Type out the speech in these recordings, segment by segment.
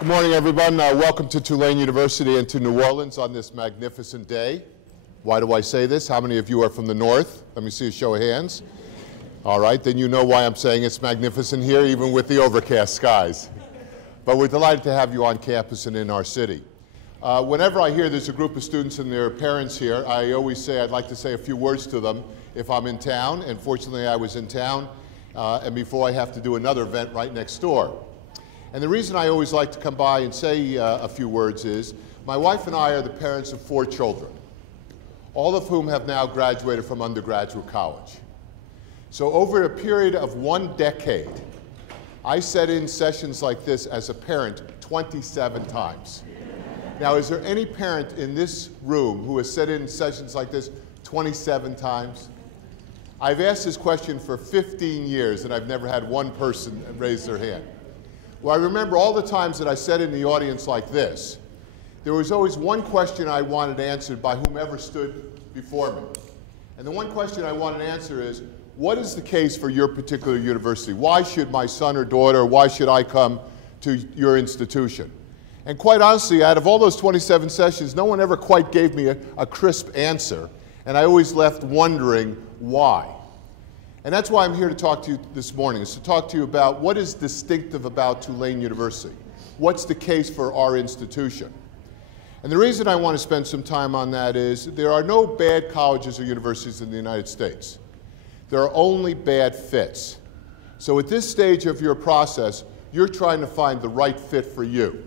Good morning, everyone. Welcome to Tulane University and to New Orleans on this magnificent day. Why do I say this? How many of you are from the north? Let me see a show of hands. All right, then you know why I'm saying it's magnificent here, even with the overcast skies. But we're delighted to have you on campus and in our city. Whenever I hear there's a group of students and their parents here, I always say I'd like to say a few words to them if I'm in town. And fortunately, I was in town, and before I have to do another event right next door. And the reason I always like to come by and say a few words is, my wife and I are the parents of 4 children, all of whom have now graduated from undergraduate college. So over a period of 1 decade, I sat in sessions like this as a parent 27 times. Now, is there any parent in this room who has sat in sessions like this 27 times? I've asked this question for 15 years, and I've never had one person raise their hand. Well, I remember all the times that I sat in the audience like this, there was always one question I wanted answered by whomever stood before me. And the one question I wanted to answer is, what is the case for your particular university? Why should my son or daughter, why should I come to your institution? And quite honestly, out of all those 27 sessions, no one ever quite gave me a crisp answer, and I always left wondering why. And that's why I'm here to talk to you this morning, is to talk to you about what is distinctive about Tulane University. What's the case for our institution? And the reason I want to spend some time on that is there are no bad colleges or universities in the United States. There are only bad fits. So at this stage of your process, you're trying to find the right fit for you.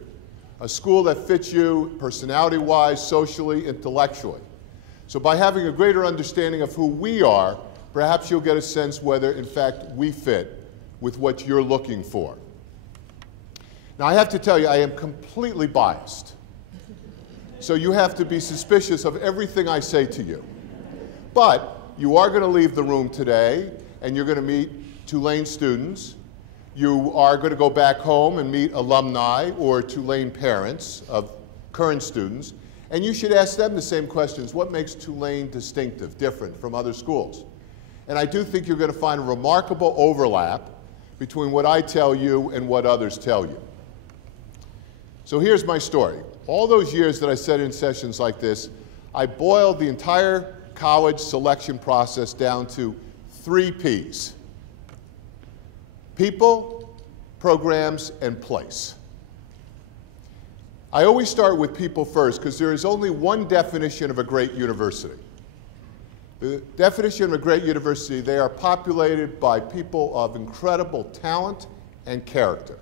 A school that fits you personality-wise, socially, intellectually. So by having a greater understanding of who we are, perhaps you'll get a sense whether, in fact, we fit with what you're looking for. Now, I have to tell you, I am completely biased. So you have to be suspicious of everything I say to you. But you are going to leave the room today, and you're going to meet Tulane students. You are going to go back home and meet alumni or Tulane parents of current students. And you should ask them the same questions. What makes Tulane distinctive, different from other schools? And I do think you're going to find a remarkable overlap between what I tell you and what others tell you. So here's my story. All those years that I sat in sessions like this, I boiled the entire college selection process down to 3 P's. People, programs, and place. I always start with people first because there is only one definition of a great university. The definition of a great university, they are populated by people of incredible talent and character.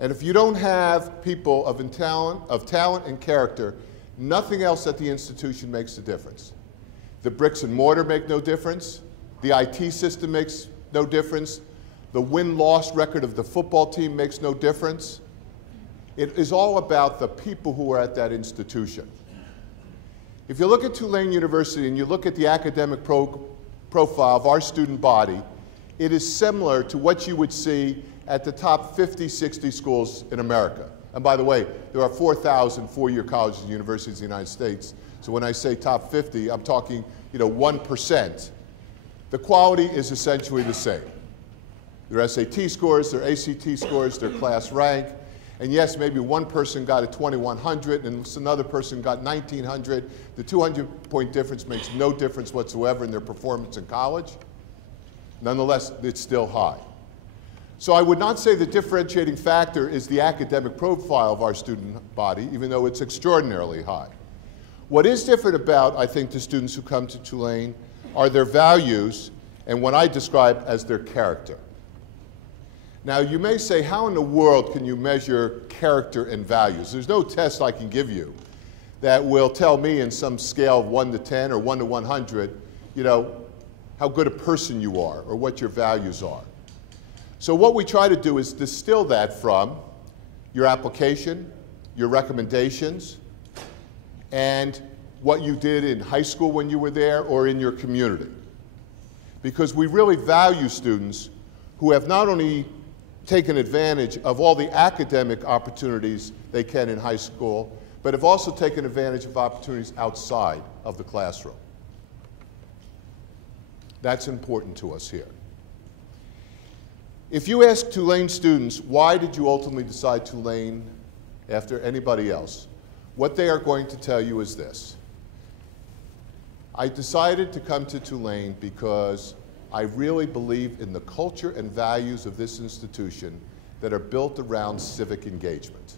And if you don't have people of talent and character, nothing else at the institution makes a difference. The bricks and mortar make no difference. The IT system makes no difference. The win-loss record of the football team makes no difference. It is all about the people who are at that institution. If you look at Tulane University and you look at the academic profile of our student body, it is similar to what you would see at the top 50, 60 schools in America. And by the way, there are 4,000 four-year colleges and universities in the United States. So when I say top 50, I'm talking 1%. The quality is essentially the same. Their SAT scores, their ACT scores, their class rank. And yes, maybe one person got a 2100 and another person got 1900. The 200-point difference makes no difference whatsoever in their performance in college. Nonetheless, it's still high. So I would not say the differentiating factor is the academic profile of our student body, even though it's extraordinarily high. What is different about, I think, the students who come to Tulane are their values and what I describe as their character. Now, you may say, how in the world can you measure character and values? There's no test I can give you that will tell me in some scale of 1 to 10 or 1 to 100, how good a person you are or what your values are. So what we try to do is distill that from your application, your recommendations, and what you did in high school when you were there or in your community. Because we really value students who have not only taken advantage of all the academic opportunities they can in high school, but have also taken advantage of opportunities outside of the classroom. That's important to us here. If you ask Tulane students, why did you ultimately decide Tulane after anybody else, what they are going to tell you is this. I decided to come to Tulane because I really believe in the culture and values of this institution that are built around civic engagement.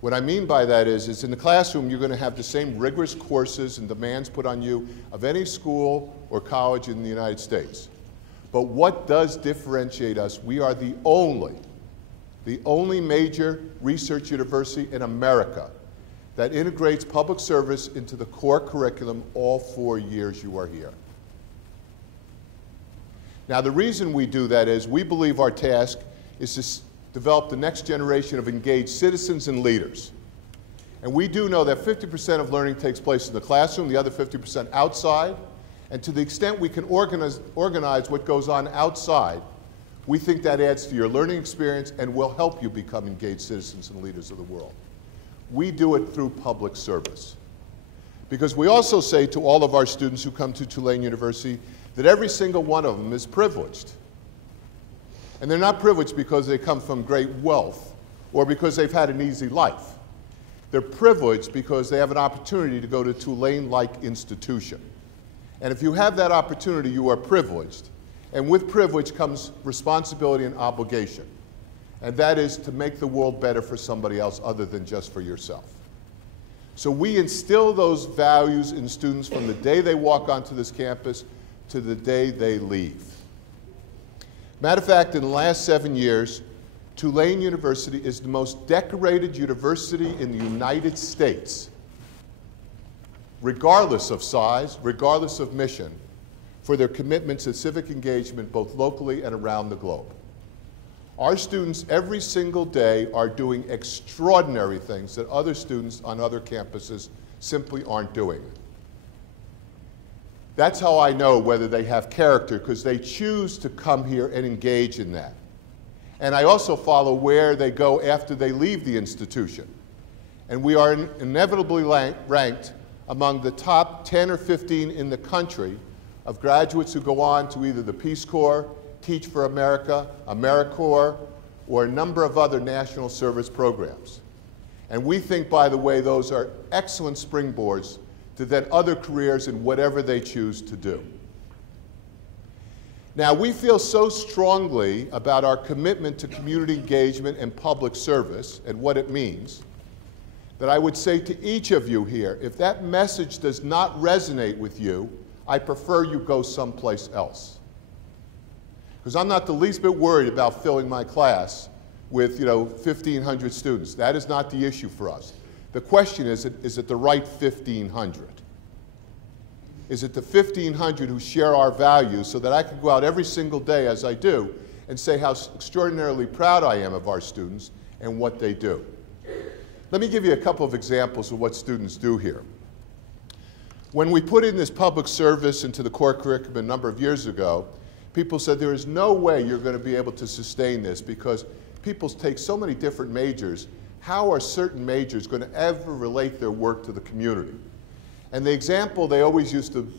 What I mean by that is in the classroom you're going to have the same rigorous courses and demands put on you of any school or college in the United States. But what does differentiate us? We are the only major research university in America that integrates public service into the core curriculum all 4 years you are here. Now, the reason we do that is we believe our task is to develop the next generation of engaged citizens and leaders. And we do know that 50% of learning takes place in the classroom, the other 50% outside. And to the extent we can organize what goes on outside, we think that adds to your learning experience and will help you become engaged citizens and leaders of the world. We do it through public service. Because we also say to all of our students who come to Tulane University that every single one of them is privileged. And they're not privileged because they come from great wealth or because they've had an easy life. They're privileged because they have an opportunity to go to a Tulane-like institution. And if you have that opportunity, you are privileged. And with privilege comes responsibility and obligation. And that is to make the world better for somebody else other than just for yourself. So we instill those values in students from the day they walk onto this campus to the day they leave. Matter of fact, in the last 7 years, Tulane University is the most decorated university in the United States, regardless of size, regardless of mission, for their commitment to civic engagement both locally and around the globe. Our students every single day are doing extraordinary things that other students on other campuses simply aren't doing. That's how I know whether they have character, because they choose to come here and engage in that. And I also follow where they go after they leave the institution. And we are inevitably ranked among the top 10 or 15 in the country of graduates who go on to either the Peace Corps, Teach for America, AmeriCorps, or a number of other national service programs. And we think, by the way, those are excellent springboards to then other careers in whatever they choose to do. Now, we feel so strongly about our commitment to community engagement and public service and what it means that I would say to each of you here, if that message does not resonate with you, I prefer you go someplace else. Because I'm not the least bit worried about filling my class with 1,500 students. That is not the issue for us. The question is it the right 1,500? Is it the 1,500 who share our values so that I can go out every single day, as I do, and say how extraordinarily proud I am of our students and what they do? Let me give you a couple of examples of what students do here. When we put in this public service into the core curriculum a number of years ago, people said there is no way you're going to be able to sustain this because people take so many different majors. How are certain majors going to ever relate their work to the community? And the example they always used to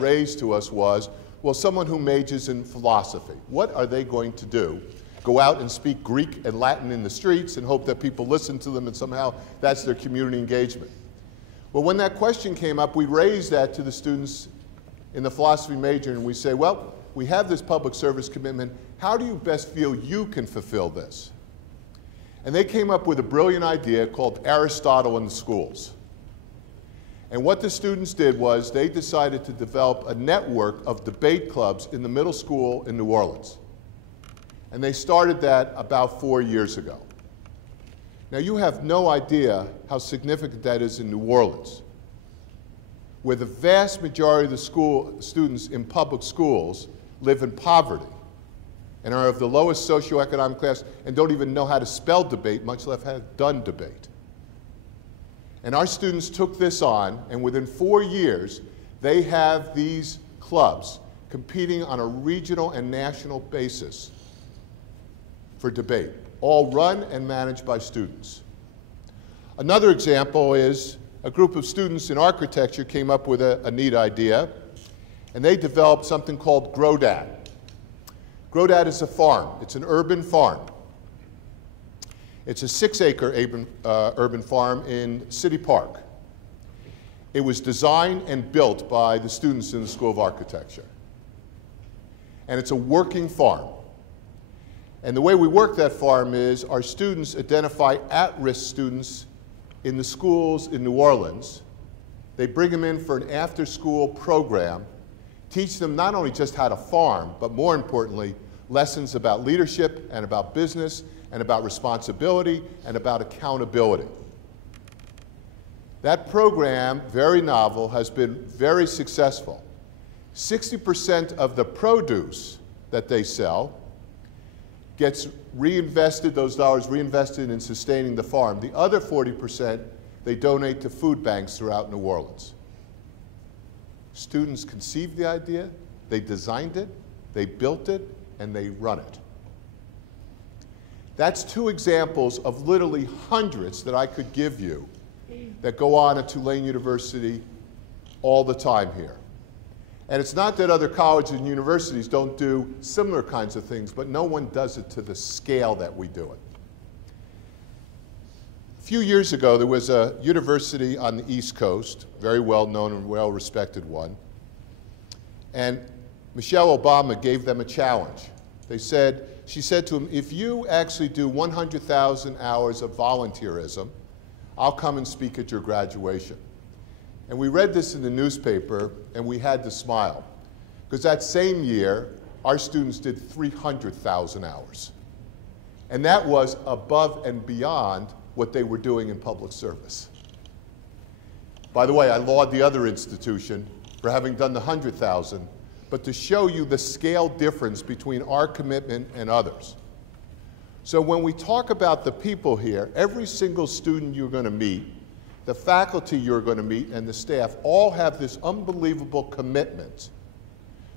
raise to us was, well, someone who majors in philosophy, what are they going to do? Go out and speak Greek and Latin in the streets and hope that people listen to them and somehow that's their community engagement? Well, when that question came up, we raised that to the students in the philosophy major and we say, well, we have this public service commitment. How do you best feel you can fulfill this? And they came up with a brilliant idea called Aristotle in the Schools. And what the students did was they decided to develop a network of debate clubs in the middle school in New Orleans. And they started that about 4 years ago. Now, you have no idea how significant that is in New Orleans, where the vast majority of the students in public schools live in poverty and are of the lowest socioeconomic class and don't even know how to spell debate, much less have done debate. And our students took this on, and within 4 years, they have these clubs competing on a regional and national basis for debate, all run and managed by students. Another example is a group of students in architecture came up with a neat idea, and they developed something called GrowDad. GrowDad is a farm. It's an urban farm. It's a 6-acre urban farm in City Park. It was designed and built by the students in the School of Architecture. And it's a working farm. And the way we work that farm is our students identify at-risk students in the schools in New Orleans. They bring them in for an after-school program, teach them not only just how to farm, but more importantly, lessons about leadership and about business and about responsibility and about accountability. That program, very novel, has been very successful. 60% of the produce that they sell gets reinvested, those dollars reinvested in sustaining the farm. The other 40% they donate to food banks throughout New Orleans. Students conceived the idea, they designed it, they built it, and they run it. That's 2 examples of literally hundreds that I could give you that go on at Tulane University all the time here. And it's not that other colleges and universities don't do similar kinds of things, but no one does it to the scale that we do it. A few years ago, there was a university on the East Coast, very well known and well respected one, and Michelle Obama gave them a challenge. She said to him, if you actually do 100,000 hours of volunteerism, I'll come and speak at your graduation. And we read this in the newspaper, and we had to smile. Because that same year, our students did 300,000 hours. And that was above and beyond what they were doing in public service. By the way, I laud the other institution for having done the 100,000, but to show you the scale difference between our commitment and others. So when we talk about the people here, every single student you're going to meet, the faculty you're going to meet, and the staff all have this unbelievable commitment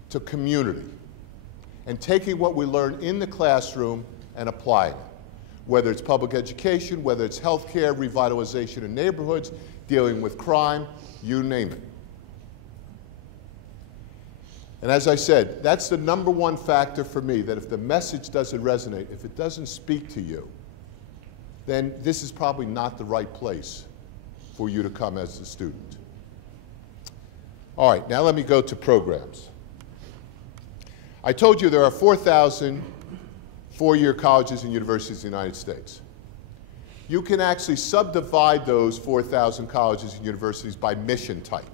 to community and taking what we learn in the classroom and applying it. Whether it's public education, whether it's healthcare, revitalization in neighborhoods, dealing with crime, you name it. And as I said, that's the #1 factor for me, that if the message doesn't resonate, if it doesn't speak to you, then this is probably not the right place for you to come as a student. All right, now let me go to programs. I told you there are 4,000 four-year colleges and universities in the United States. You can actually subdivide those 4,000 colleges and universities by mission type.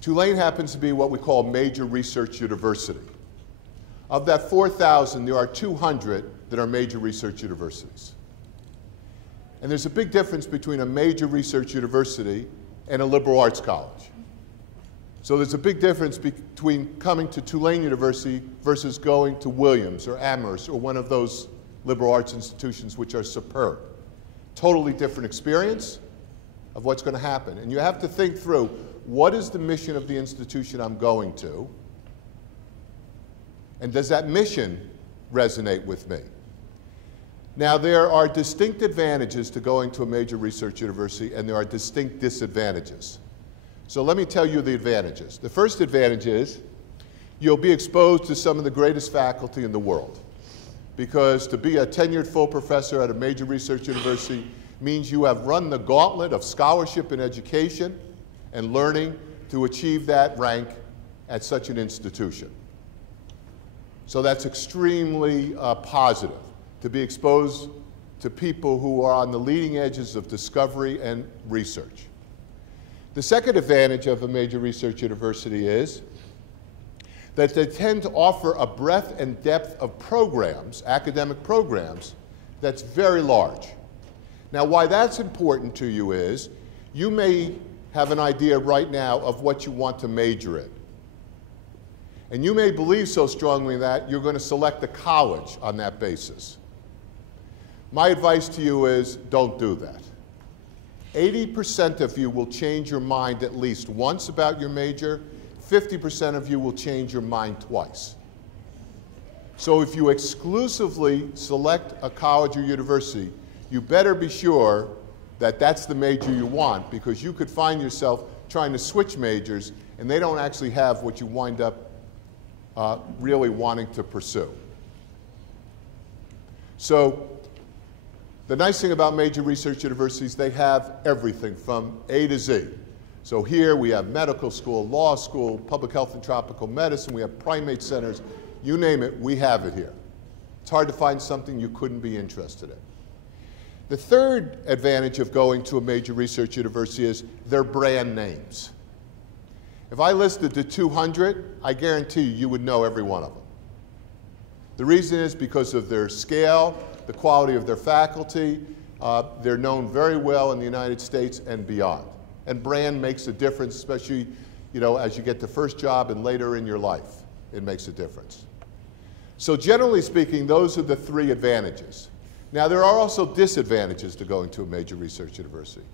Tulane happens to be what we call a major research university. Of that 4,000, there are 200 that are major research universities. And there's a big difference between a major research university and a liberal arts college. So there's a big difference between coming to Tulane University versus going to Williams or Amherst or one of those liberal arts institutions which are superb. Totally different experience of what's going to happen. And you have to think through, what is the mission of the institution I'm going to? And does that mission resonate with me? Now, there are distinct advantages to going to a major research university, and there are distinct disadvantages. So let me tell you the advantages. The first advantage is you'll be exposed to some of the greatest faculty in the world, because to be a tenured full professor at a major research university means you have run the gauntlet of scholarship and education and learning to achieve that rank at such an institution. So that's extremely positive, to be exposed to people who are on the leading edges of discovery and research. The second advantage of a major research university is that they tend to offer a breadth and depth of programs, academic programs, that's very large. Now, why that's important to you is you may have an idea right now of what you want to major in. And you may believe so strongly that you're going to select a college on that basis. My advice to you is don't do that. 80% of you will change your mind at least once about your major. 50% of you will change your mind twice. So if you exclusively select a college or university, you better be sure that that's the major you want, because you could find yourself trying to switch majors and they don't actually have what you wind up really wanting to pursue. So The nice thing about major research universities, they have everything from A to Z. So here we have medical school, law school, public health and tropical medicine, we have primate centers, you name it, we have it here. It's hard to find something you couldn't be interested in. The third advantage of going to a major research university is their brand names. If I listed the 200, I guarantee you would know every one of them. The reason is because of their scale, the quality of their faculty. They're known very well in the United States and beyond. And brand makes a difference, especially as you get the first job and later in your life, it makes a difference. So generally speaking, those are the three advantages. Now there are also disadvantages to going to a major research university.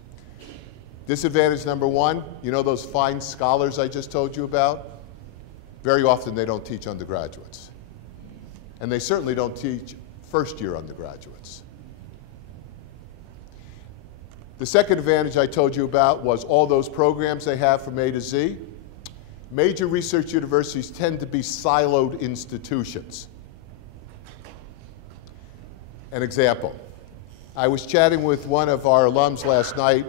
Disadvantage number one, those fine scholars I just told you about? Very often they don't teach undergraduates. And they certainly don't teach first-year undergraduates. The second advantage I told you about was all those programs they have from A to Z. Major research universities tend to be siloed institutions. An example, I was chatting with one of our alums last night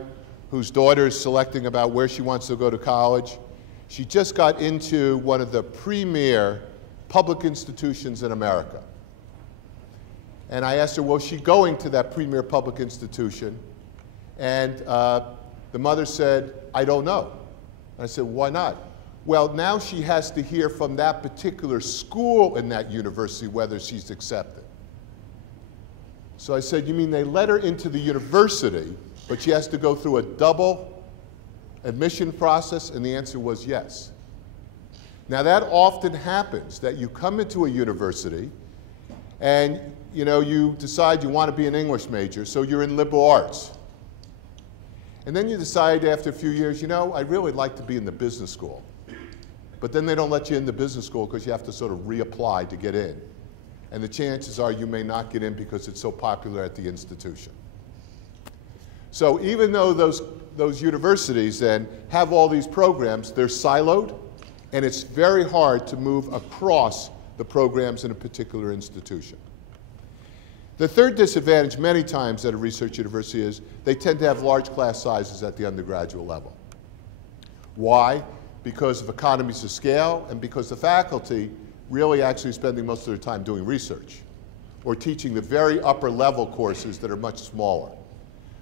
whose daughter is selecting about where she wants to go to college. She just got into one of the premier public institutions in America. And I asked her, well, is she going to that premier public institution? And the mother said, I don't know. And I said, why not? Well, now she has to hear from that particular school in that university whether she's accepted. So I said, you mean they let her into the university, but she has to go through a double admission process? And the answer was yes. Now that often happens, that you come into a university and you decide you want to be an English major, so you're in liberal arts. And then you decide after a few years, I'd really like to be in the business school. But then they don't let you in the business school because you have to sort of reapply to get in. And the chances are you may not get in because it's so popular at the institution. So even though those universities then have all these programs, they're siloed, and it's very hard to move across the programs in a particular institution. The third disadvantage many times at a research university is they tend to have large class sizes at the undergraduate level. Why? Because of economies of scale and because the faculty really actually spending most of their time doing research or teaching the very upper level courses that are much smaller.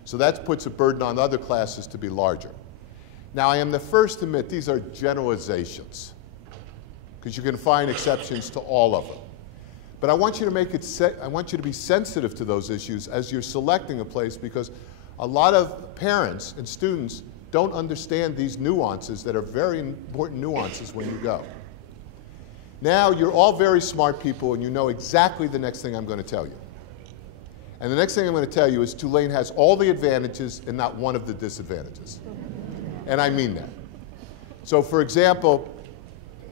So that puts a burden on other classes to be larger. Now I am the first to admit these are generalizations because you can find exceptions to all of them. But I want you to be sensitive to those issues as you're selecting a place because a lot of parents and students don't understand these nuances that are very important nuances when you go. Now you're all very smart people and you know exactly the next thing I'm going to tell you. And the next thing I'm going to tell you is Tulane has all the advantages and not one of the disadvantages. And I mean that. So for example,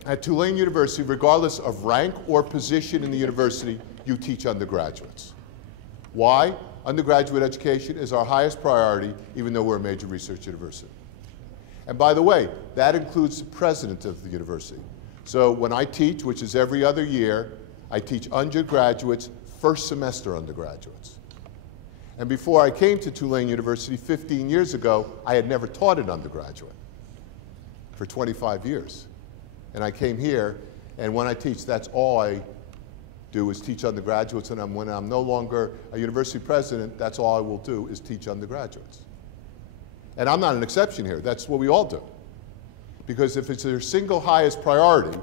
at Tulane University, regardless of rank or position in the university, you teach undergraduates. Why? Undergraduate education is our highest priority, even though we're a major research university. And by the way, that includes the president of the university. So when I teach, which is every other year, I teach undergraduates, first semester undergraduates. And before I came to Tulane University 15 years ago, I had never taught an undergraduate for 25 years. And I came here, and when I teach, that's all I do is teach undergraduates, and when I'm no longer a university president, that's all I will do is teach undergraduates. And I'm not an exception here. That's what we all do. Because if it's their single highest priority,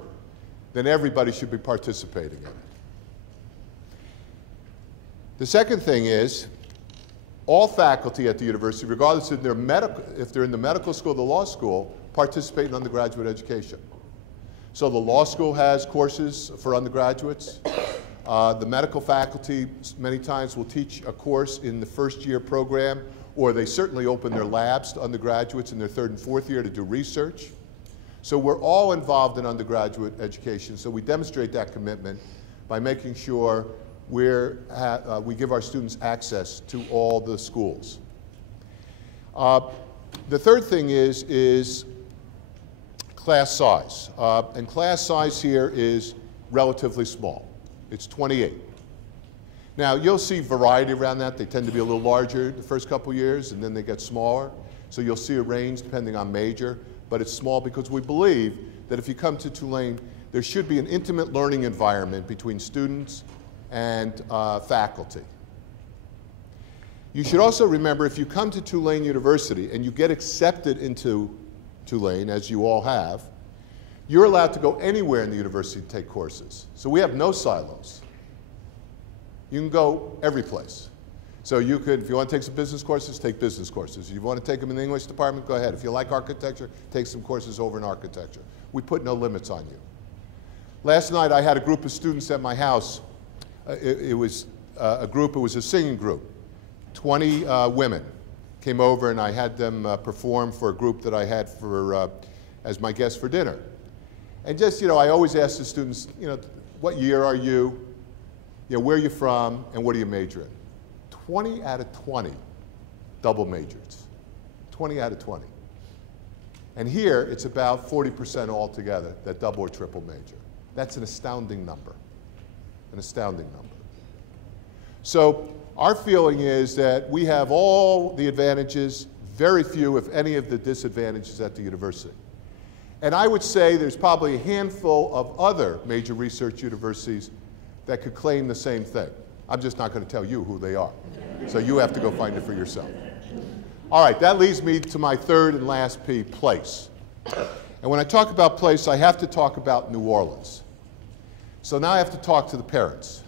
then everybody should be participating in it. The second thing is, all faculty at the university, regardless if they're in the medical school or the law school, participate in undergraduate education. So the law school has courses for undergraduates. The medical faculty many times will teach a course in the first year program, or they certainly open their labs to undergraduates in their third and fourth year to do research. So we're all involved in undergraduate education, so we demonstrate that commitment by making sure we give our students access to all the schools. The third thing is class size. And class size here is relatively small. It's 28. Now, you'll see variety around that. They tend to be a little larger the first couple years, and then they get smaller. So you'll see a range depending on major, but it's small because we believe that if you come to Tulane, there should be an intimate learning environment between students and faculty. You should also remember, if you come to Tulane University and you get accepted into Tulane, as you all have, you're allowed to go anywhere in the university to take courses. So we have no silos. You can go every place. So you could, if you want to take some business courses, take business courses. If you want to take them in the English department, go ahead. If you like architecture, take some courses over in architecture. We put no limits on you. Last night I had a group of students at my house. It was a singing group. 20 women came over and I had them perform for a group that I had for, as my guest for dinner. And just, I always ask the students, what year are you? Where are you from, and what do you major in? 20 out of 20 double majors. 20 out of 20. And here, it's about 40% altogether that double or triple major. That's an astounding number. An astounding number. So our feeling is that we have all the advantages, very few, if any, of the disadvantages at the university. And I would say there's probably a handful of other major research universities that could claim the same thing. I'm just not going to tell you who they are. So you have to go find it for yourself. All right, that leads me to my third and last P, place. And when I talk about place, I have to talk about New Orleans. So now I have to talk to the parents.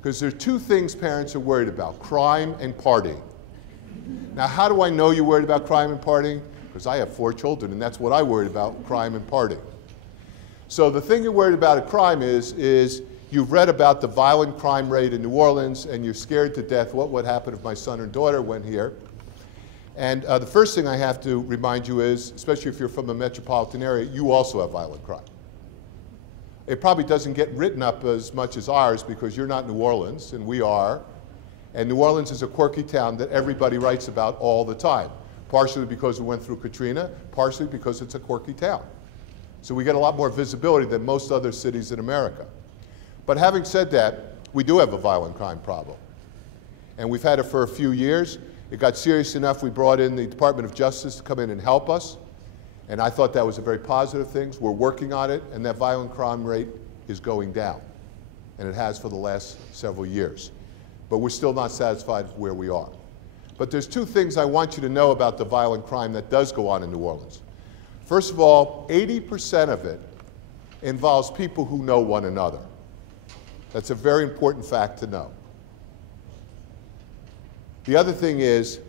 Because there are two things parents are worried about, crime and partying. Now, how do I know you're worried about crime and partying? Because I have 4 children, and that's what I worried about, crime and partying. So the thing you're worried about at crime is you've read about the violent crime rate in New Orleans, and you're scared to death what would happen if my son or daughter went here. And the first thing I have to remind you is, especially if you're from a metropolitan area, you also have violent crime. It probably doesn't get written up as much as ours because you're not New Orleans, and we are. And New Orleans is a quirky town that everybody writes about all the time, partially because we went through Katrina, partially because it's a quirky town. So we get a lot more visibility than most other cities in America. But having said that, we do have a violent crime problem. And we've had it for a few years. It got serious enough we brought in the Department of Justice to come in and help us. And I thought that was a very positive thing. We're working on it, and that violent crime rate is going down. And it has for the last several years. But we're still not satisfied with where we are. But there's 2 things I want you to know about the violent crime that does go on in New Orleans. First of all, 80% of it involves people who know one another. That's a very important fact to know. The other thing is,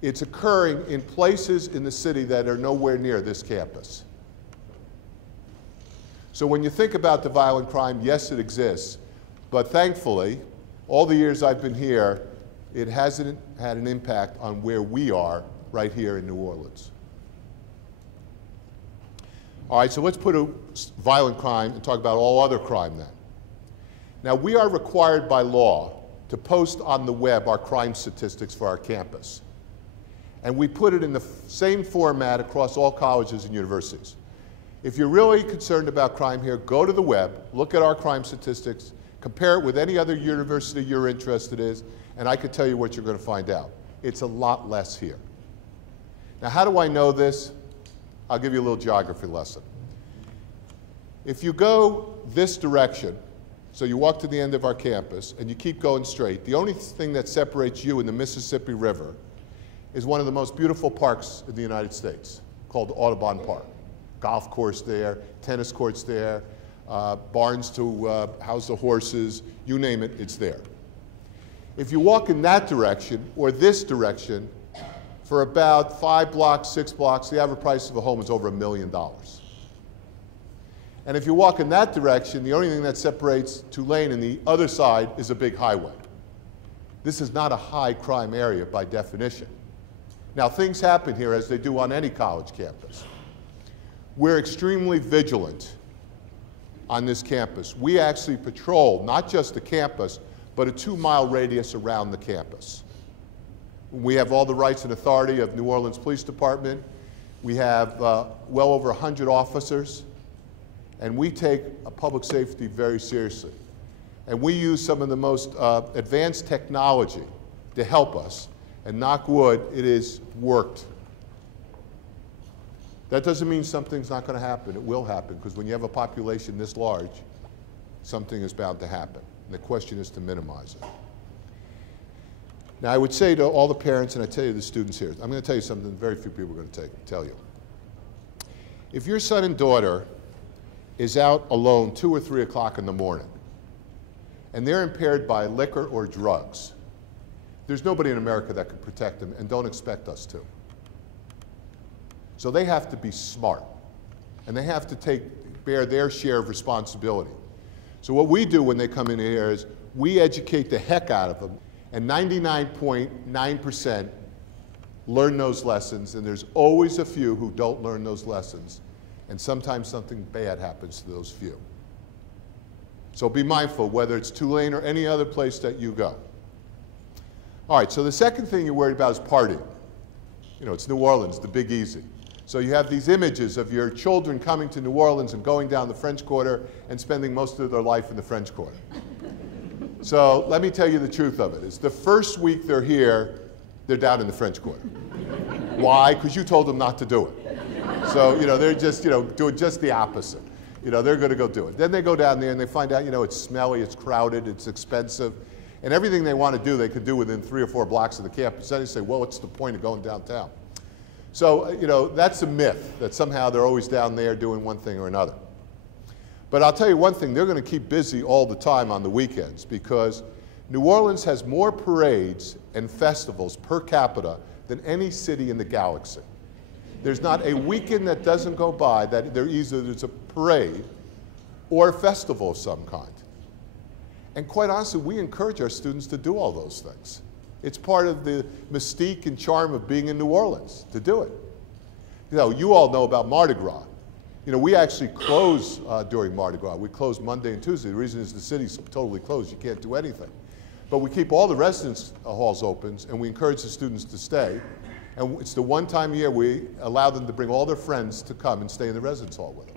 it's occurring in places in the city that are nowhere near this campus. So when you think about the violent crime, yes, it exists, but thankfully, all the years I've been here, it hasn't had an impact on where we are right here in New Orleans. All right, so let's put a violent crime and talk about all other crime then. Now, we are required by law to post on the web our crime statistics for our campus. And we put it in the same format across all colleges and universities. If you're really concerned about crime here, go to the web, look at our crime statistics, compare it with any other university you're interested in, and I can tell you what you're going to find out. It's a lot less here. Now, how do I know this? I'll give you a little geography lesson. If you go this direction, so you walk to the end of our campus, and you keep going straight, the only thing that separates you and the Mississippi River is one of the most beautiful parks in the United States, called Audubon Park. Golf course there, tennis courts there, barns to house the horses, you name it, it's there. If you walk in that direction, or this direction, for about 5 blocks, 6 blocks, the average price of a home is over $1 million. And if you walk in that direction, the only thing that separates Tulane and the other side is a big highway. This is not a high crime area by definition. Now, things happen here as they do on any college campus. We're extremely vigilant on this campus. We actually patrol not just the campus, but a 2-mile radius around the campus. We have all the rights and authority of New Orleans Police Department. We have well over 100 officers, and we take public safety very seriously. And we use some of the most advanced technology to help us. And knock wood, it has worked. That doesn't mean something's not going to happen. It will happen, because when you have a population this large, something is bound to happen. And the question is to minimize it. Now, I would say to all the parents, and I tell you the students here, I'm going to tell you something very few people are going to tell you. If your son and daughter is out alone 2 or 3 o'clock in the morning, and they're impaired by liquor or drugs, there's nobody in America that can protect them, and don't expect us to. So they have to be smart, and they have to bear their share of responsibility. So what we do when they come in here is we educate the heck out of them, and 99.9% learn those lessons, and there's always a few who don't learn those lessons, and sometimes something bad happens to those few. So be mindful, whether it's Tulane or any other place that you go. All right, so the second thing you're worried about is partying. You know, it's New Orleans, the Big Easy. So you have these images of your children coming to New Orleans and going down the French Quarter and spending most of their life in the French Quarter. So let me tell you the truth of it. Is the first week they're here, they're down in the French Quarter. Why? Because you told them not to do it. So, you know, they're just, you know, doing just the opposite. You know, they're going to go do it. Then they go down there and they find out, you know, it's smelly, it's crowded, it's expensive. And everything they want to do, they could do within 3 or 4 blocks of the campus. Then they say, well, what's the point of going downtown? So, you know, that's a myth, that somehow they're always down there doing one thing or another. But I'll tell you one thing, they're going to keep busy all the time on the weekends, because New Orleans has more parades and festivals per capita than any city in the galaxy. There's not a weekend that doesn't go by that there's a parade or a festival of some kind. And quite honestly, we encourage our students to do all those things. It's part of the mystique and charm of being in New Orleans, to do it. You know, you all know about Mardi Gras. You know, we actually close during Mardi Gras. We close Monday and Tuesday. The reason is the city's totally closed. You can't do anything. But we keep all the residence halls open, and we encourage the students to stay. And it's the one time a year we allow them to bring all their friends to come and stay in the residence hall with them.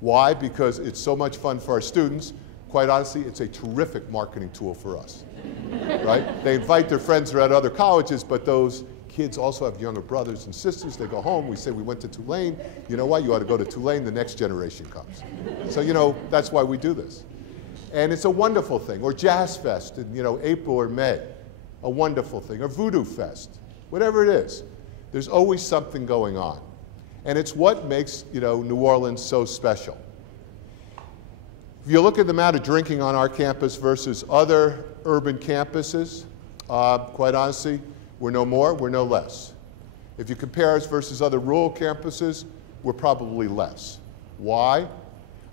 Why? Because it's so much fun for our students. Quite honestly, it's a terrific marketing tool for us, right? They invite their friends who are at other colleges, but those kids also have younger brothers and sisters. They go home. We say, we went to Tulane. You know what? You ought to go to Tulane. The next generation comes. So, you know, that's why we do this. And it's a wonderful thing. Or Jazz Fest in, you know, April or May. A wonderful thing. Or Voodoo Fest. Whatever it is. There's always something going on. And it's what makes, you know, New Orleans so special. If you look at the amount of drinking on our campus versus other urban campuses, quite honestly, we're no more, we're no less. If you compare us versus other rural campuses, we're probably less. Why?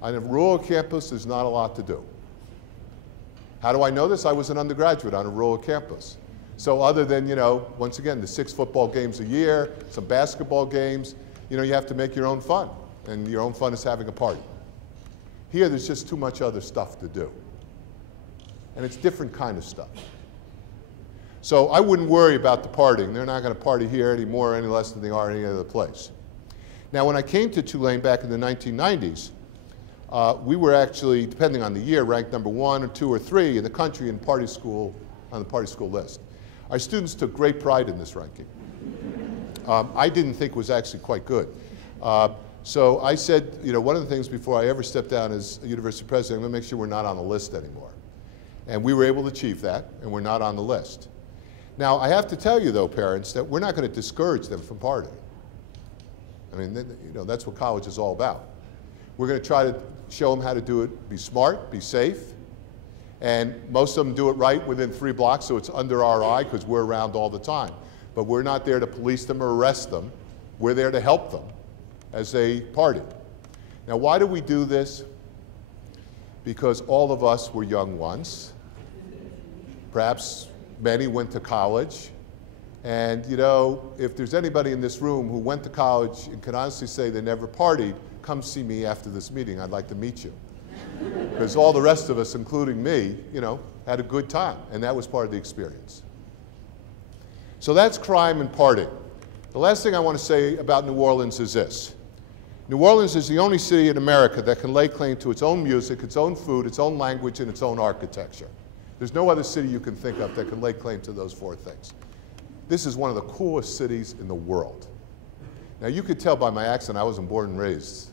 On a rural campus, there's not a lot to do. How do I know this? I was an undergraduate on a rural campus. So other than, you know, once again, the 6 football games a year, some basketball games, you know, you have to make your own fun. And your own fun is having a party. Here, there's just too much other stuff to do. And it's different kind of stuff. So I wouldn't worry about the partying. They're not going to party here any more or any less than they are any other place. Now, when I came to Tulane back in the 1990s, we were actually, depending on the year, ranked number 1 or 2 or 3 in the country in party school, on the party school list. Our students took great pride in this ranking. I didn't think it was actually quite good. So I said, you know, one of the things before I ever stepped down as a university president, I'm going to make sure we're not on the list anymore. And we were able to achieve that, and we're not on the list. Now, I have to tell you, though, parents, that we're not going to discourage them from partying. I mean, you know, that's what college is all about. We're going to try to show them how to do it, be smart, be safe, and most of them do it right within 3 blocks, so it's under our eye because we're around all the time. But we're not there to police them or arrest them. We're there to help them as they party. Now, why do we do this? Because all of us were young once. Perhaps many went to college. And, you know, if there's anybody in this room who went to college and can honestly say they never partied, come see me after this meeting. I'd like to meet you. Because all the rest of us, including me, you know, had a good time. And that was part of the experience. So that's crime and partying. The last thing I want to say about New Orleans is this. New Orleans is the only city in America that can lay claim to its own music, its own food, its own language, and its own architecture. There's no other city you can think of that can lay claim to those four things. This is one of the coolest cities in the world. Now, you could tell by my accent I wasn't born and raised,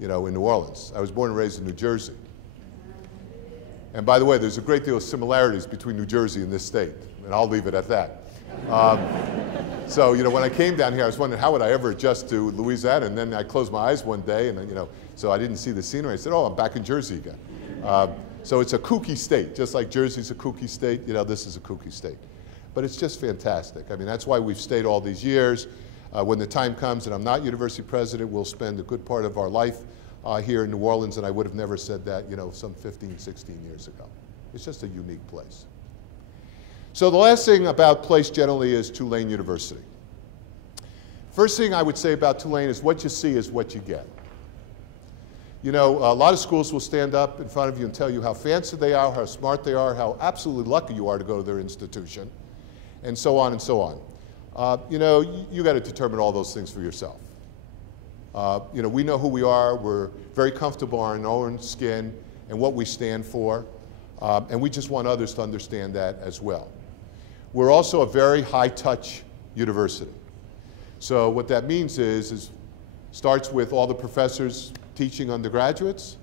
in New Orleans. I was born and raised in New Jersey. And by the way, there's a great deal of similarities between New Jersey and this state, and I'll leave it at that. So, when I came down here, I was wondering how would I ever adjust to Louisiana, and then I closed my eyes one day, and so I didn't see the scenery. I said, oh, I'm back in Jersey again. So it's a kooky state, just like Jersey's a kooky state, this is a kooky state. But it's just fantastic. I mean, that's why we've stayed all these years. When the time comes and I'm not university president, we'll spend a good part of our life here in New Orleans, and I would have never said that, some 15, 16 years ago. It's just a unique place. So the last thing about place generally is Tulane University. First thing I would say about Tulane is what you see is what you get. A lot of schools will stand up in front of you and tell you how fancy they are, how smart they are, how absolutely lucky you are to go to their institution, and so on and so on. You got to determine all those things for yourself. We know who we are. We're very comfortable in our own skin and what we stand for, and we just want others to understand that as well. We're also a very high-touch university. So what that means is starts with all the professors teaching undergraduates,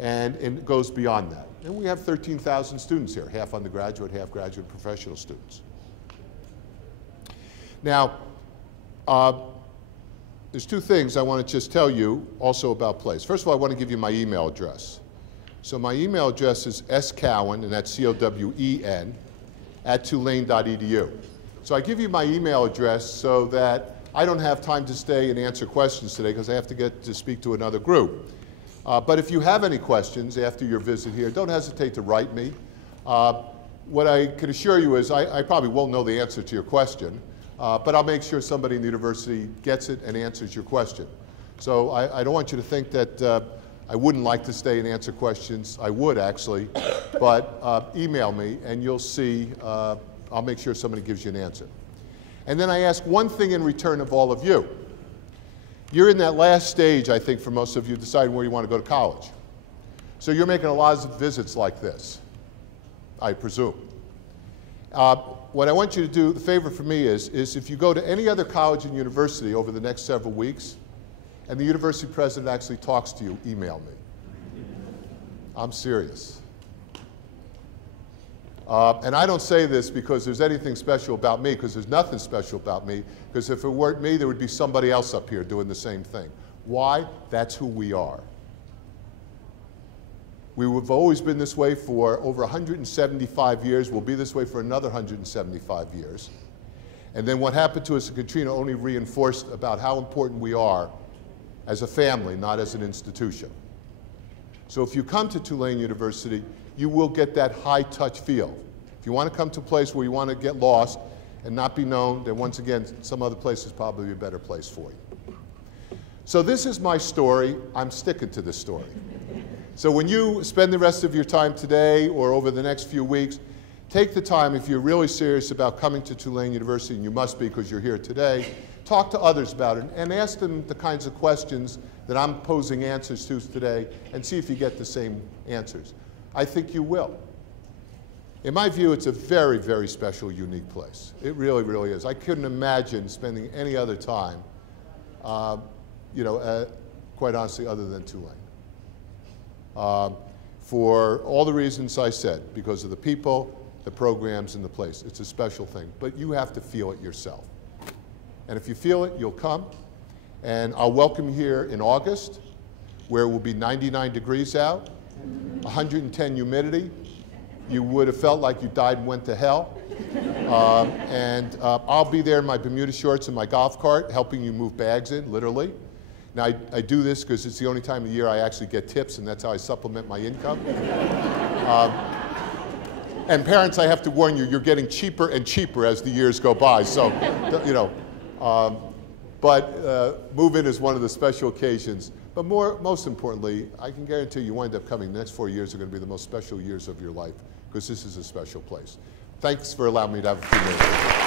and it goes beyond that. And we have 13,000 students here, half undergraduate, half graduate professional students. Now, there's two things I want to just tell you also about place. First of all, I want to give you my email address. So my email address is scowen, and that's C-O-W-E-N, @tulane.edu. So I give you my email address so that I don't have time to stay and answer questions today because I have to get to speak to another group. But if you have any questions after your visit here, don't hesitate to write me. What I can assure you is I probably won't know the answer to your question, but I'll make sure somebody in the university gets it and answers your question. So I don't want you to think that I wouldn't like to stay and answer questions. I would, actually. But email me, and you'll see. I'll make sure somebody gives you an answer. And then I ask one thing in return of all of you. You're in that last stage, I think, for most of you, deciding where you want to go to college. So you're making a lot of visits like this, I presume. What I want you to do, the favor for me is if you go to any other college and university over the next several weeks, and the university president actually talks to you, email me. I'm serious. And I don't say this because there's anything special about me, because there's nothing special about me, because if it weren't me, there would be somebody else up here doing the same thing. Why? That's who we are. We've always been this way for over 175 years. We'll be this way for another 175 years. And then what happened to us in Katrina only reinforced about how important we are as a family, not as an institution. So if you come to Tulane University, you will get that high-touch feel. If you want to come to a place where you want to get lost and not be known, then once again, some other place is probably a better place for you. So this is my story. I'm sticking to this story. So when you spend the rest of your time today or over the next few weeks, take the time, if you're really serious about coming to Tulane University, and you must be because you're here today, talk to others about it and ask them the kinds of questions that I'm posing answers to today and see if you get the same answers. I think you will. In my view, it's a very, very special, unique place. It really, really is. I couldn't imagine spending any other time, quite honestly, other than Tulane. For all the reasons I said, because of the people, the programs, and the place. It's a special thing, but you have to feel it yourself. And if you feel it, you'll come. And I'll welcome you here in August, where it will be 99 degrees out, 110 humidity. You would have felt like you died and went to hell. I'll be there in my Bermuda shorts and my golf cart, helping you move bags in, literally. Now, I do this because it's the only time of the year I actually get tips, and that's how I supplement my income. And parents, I have to warn you, you're getting cheaper and cheaper as the years go by. So, move-in is one of the special occasions. But most importantly, I can guarantee you wind up coming. The next 4 years are going to be the most special years of your life, because this is a special place. Thanks for allowing me to have a few minutes.